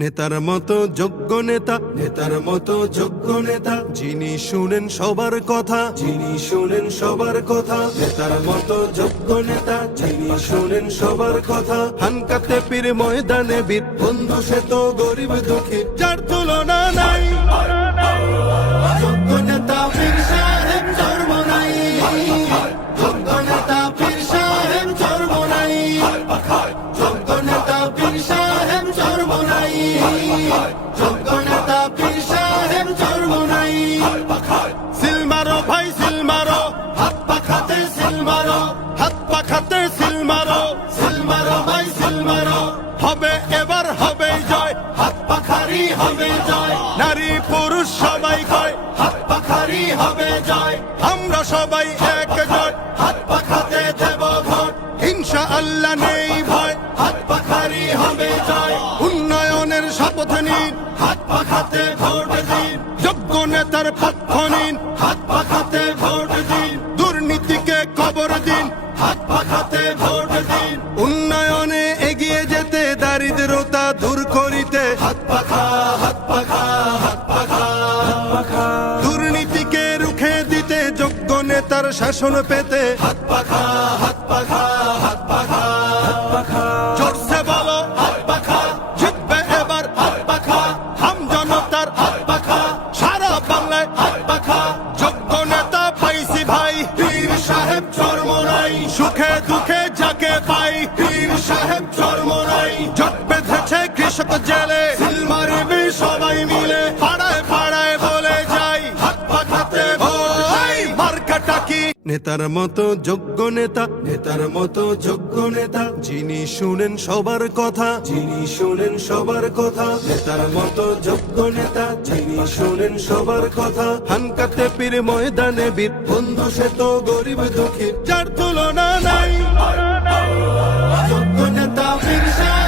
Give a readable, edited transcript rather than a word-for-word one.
নেতার মতো যোগ্য নেতা, নেতার মতো যোগ্য নেতা, যিনি শুনেন সবার কথা, যিনি শুনেন সবার কথা। নেতার মতো যোগ্য নেতা, যিনি শুনেন সবার কথা। হানকাতে পীর ময়দানে বীর, বন্ধু সে তো গরিব দুঃখী, যার তুলনা নাই। যোগ্য নেতা পীর সাহেব চরমোনাই, যোগ্য নেতা পীর সাহেব চরমোনাই, যোগ্য নেতা পীর সাহেব চরমোনাই, যোগ্য নেতা পীর সাহেব চরমোনাই। সিল মারো ভাই সিল মারো, হাত পাখাতে সিল মারো, হাত পাখাতে সিল মারো, সিল মারো ভাই সিল মারো। হবে এবার হবে জয়, হাত পাখারি হবে জয়। নারী পুরুষ সবাই কয়, হাত পাখারি হবে জয়। আমরা সবাই এক জয়, হাত পাখাতে দেব ভোট, ইনশাআল্লাহ নেই ভয়। হাত পাখারি হবে জয়। উন্নয়নের শপথ নিন, হাত পাখাতে ভোট দিন। যোগ্য নেতার পক্ষ নিন, হাত পাখাতে ভোট দিন। দুর্নীতিকে কবর দিন, হাত পাখাতে ভোট দিন। উন্নয়নে এগিয়ে যেতে, দারিদ্রতা দূর করিতে, হাত পাখা হাত পাখা হাত পাখা হাত পাখা। দুর্নীতিকে রুখে দিতে, যোগ্য নেতার শাসন পেতে, হাত পাখা হাত পাখা হাত পাখা হাত পাখা। জোরসে বলো হাত পাখা, জিতবে এবার হাত পাখা। হাম জনতার হাত পাখা, সারা বাংলায় হাত পাখা। যোগ্য নেতা পাইছি ভাই, পীর সাহেব চরমোনাই। সুখে দুঃখে যাকে পাই, পীর সাহেব চরমোনাই। জট বেঁধেছে কৃষক জেলে, সিল মারবি সবাই মিলে। পাড়ায় পাড়ায় বলে যাই, হাত পাখাতে ভোট, মার্কাটা কি? নেতার মতো যোগ্য নেতা, নেতার মতো যোগ্য নেতা, যিনি শুনেন সবার কথা, যিনি শুনেন সবার কথা। নেতার মতো যোগ্য নেতা, যিনি শুনেন সবার কথা। হানকাতে পীর ময়দানে বীর, বন্ধু সে তো গরিব দুঃখী, যার তুলনা নাই। যোগ্য নেতা পীর সাহেব